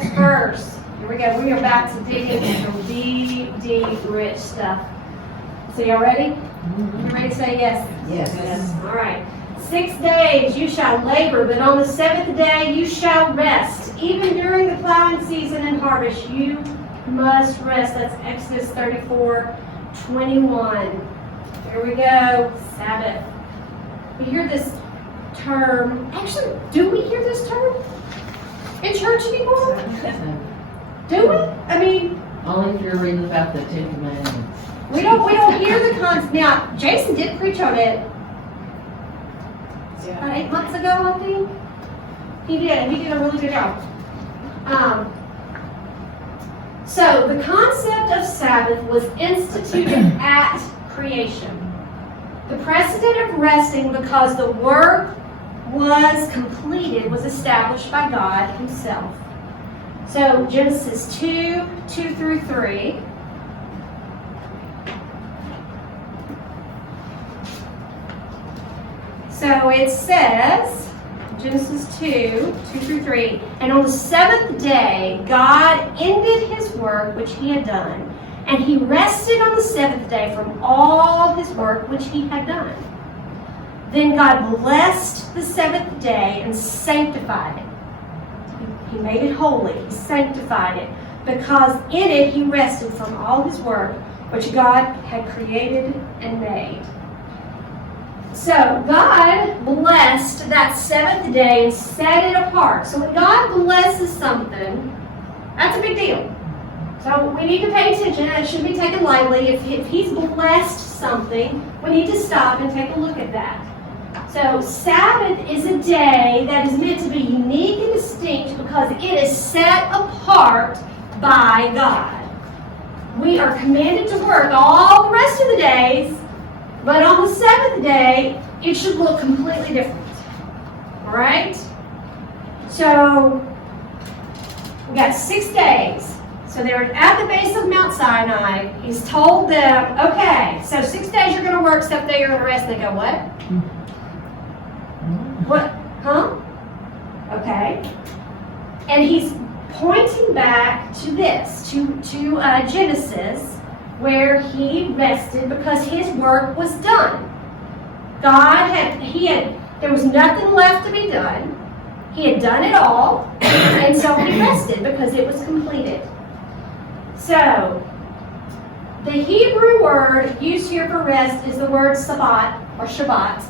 next verse. Here we go. We are about to dig into some deep, rich stuff. So y'all ready? You ready to say yes? Yes. All right. 6 days you shall labor, but on the seventh day you shall rest. Even during the plowing season and harvest, you must rest. That's Exodus 34:21. Here we go. Sabbath. We hear this term. Actually, do we hear this term in church anymore? Do we? I mean, Only if you're reading about the Ten Commandments. we don't hear the concept. Now, Jason did preach on it about 8 months ago, I think. He did a really good job. So the concept of Sabbath was instituted at creation. The precedent of resting because the work was completed was established by God himself. So Genesis 2:2-3. So it says, Genesis 2:2-3, and on the seventh day, God ended his work which he had done, and he rested on the seventh day from all his work which he had done. Then God blessed the seventh day and sanctified it. He made it holy. He sanctified it, because in it he rested from all his work which God had created and made. So God blessed that seventh day and set it apart. So when God blesses something, that's a big deal. So we need to pay attention. It shouldn't be taken lightly. If he's blessed something, we need to stop and take a look at that. So Sabbath is a day that is meant to be unique and distinct because it is set apart by God. We are commanded to work all the rest of the days, but on the seventh day, it should look completely different. All right? So we got 6 days. So they're at the base of Mount Sinai. He's told them, okay, so 6 days you're going to work, 7th day you're going to rest. And they go, what? What? Huh? Okay. And he's pointing back to this, to Genesis, where he rested because his work was done. There was nothing left to be done. He had done it all, and so he rested because it was completed. So, the Hebrew word used here for rest is the word Sabbath or Shabbat.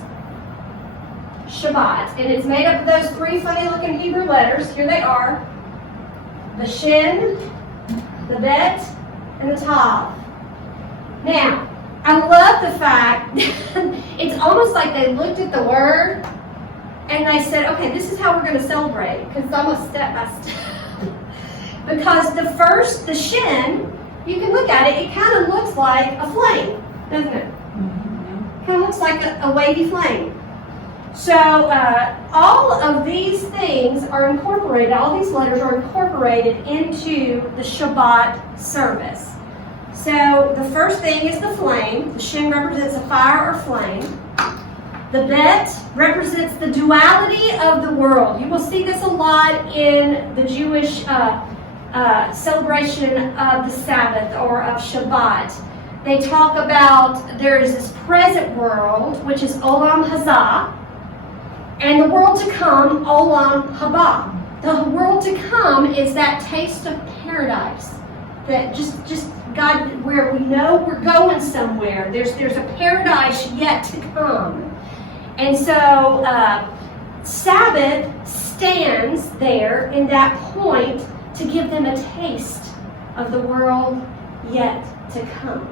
Shabbat. And it's made up of those 3 funny looking Hebrew letters. Here they are. The Shin, the Bet, and the Tav. Now, I love the fact it's almost like they looked at the word and they said, okay, this is how we're going to celebrate, because it's almost step by step. Because the Shin, you can look at it, it kind of looks like a flame, doesn't it? Kind of looks like a wavy flame. So all of these things are incorporated, all these letters are incorporated into the Shabbat service. So the first thing is the flame. The Shin represents a fire or flame. The Bet represents the duality of the world. You will see this a lot in the Jewish celebration of the Sabbath or of Shabbat. They talk about there is this present world, which is Olam Hazah, and the world to come, Olam Haba. The world to come is that taste of paradise. That just God, where we know we're going somewhere. There's a paradise yet to come. And so Sabbath stands there in that point to give them a taste of the world yet to come.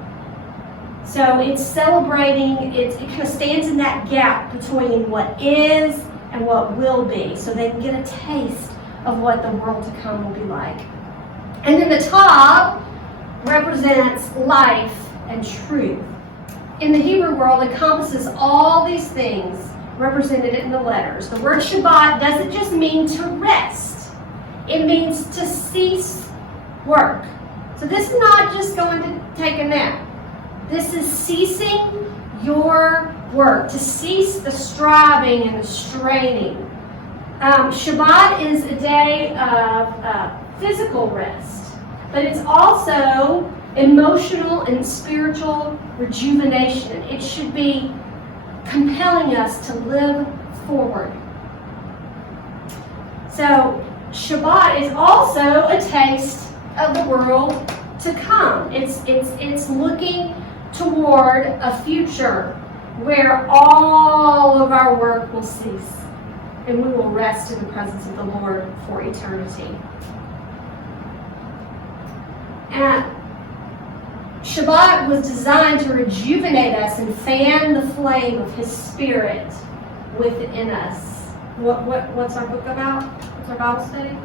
So it's celebrating, it kind of stands in that gap between what is and what will be, so they can get a taste of what the world to come will be like. And then the Tav represents life and truth. In the Hebrew world, it encompasses all these things represented in the letters. The word Shabbat doesn't just mean to rest. It means to cease work. So this is not just going to take a nap. This is ceasing your work, to cease the striving and the straining. Shabbat is a day of physical rest, but it's also emotional and spiritual rejuvenation. It should be compelling us to live forward. So Shabbat is also a taste of the world to come. It's looking toward a future where all of our work will cease and we will rest in the presence of the Lord for eternity. And Shabbat was designed to rejuvenate us and fan the flame of His Spirit within us. What's our book about? What's our Bible study?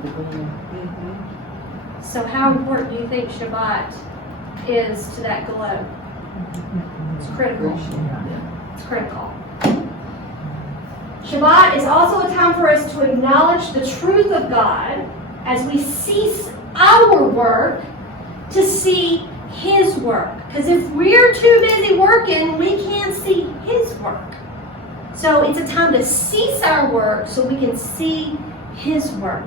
So how important do you think Shabbat is to that glow? It's critical. It's critical. Shabbat is also a time for us to acknowledge the truth of God as we cease our work to see His work. Because if we're too busy working, we can't see His work. So it's a time to cease our work so we can see His work.